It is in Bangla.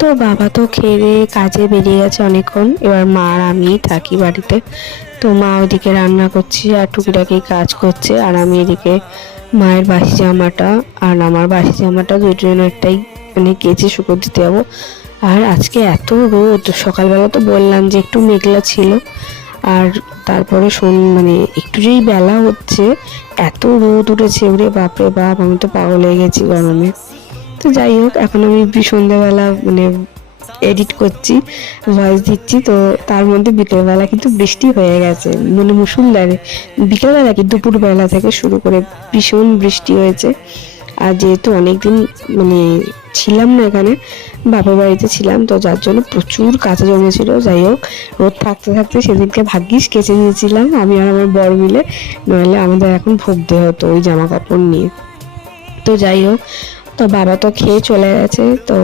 তো বাবা তো খেয়ে দিয়ে কাজে বেরিয়ে গেছে অনেকক্ষণ, এবার মা আর আমি থাকি বাড়িতে। তো মা ওইদিকে রান্না করছে আর টুকিটাকি কাজ করছে, আর আমি এদিকে মায়ের বাসি জামাটা আর আমার বাসি জামাটা দুজনেরটাই মানে কেচে শুকো দিতে যাবো। আর আজকে এত রোদ, সকালবেলা তো বললাম যে একটু মেঘলা ছিল, আর তারপরে মানে একটু যেই বেলা হচ্ছে এত রোদ উঠেছে, ওরে বাপরে বাপ, আমি তো পাগল হয়ে গেছি গরমে। তো যাই হোক, এখন আমি সন্ধ্যেবেলা মানে এডিট করছি, ভয়েস দিচ্ছি, তো তার মধ্যে বিকেলবেলা কিন্তু বৃষ্টি হয়ে গেছে, মানে মুষলধারে। বিকেলবেলা কি দুপুরবেলা থেকে শুরু করে ভীষণ বৃষ্টি হয়েছে। আর যেহেতু অনেকদিন মানে ছিলাম না এখানে, বাপের বাড়িতে ছিলাম, তো যার জন্য প্রচুর কাঁচা জমেছিল। যাই হোক, রোদ থাকতে থাকতে সেদিনকে ভাগ্যিস কেচে নিয়েছিলাম আমি আর আমার বর মিলে, নইলে আমাদের এখন ভুগতে হতো ওই জামা কাপড় নিয়ে। তো যাই হোক, তো বাবা তো খেয়ে চলে গেছে। তো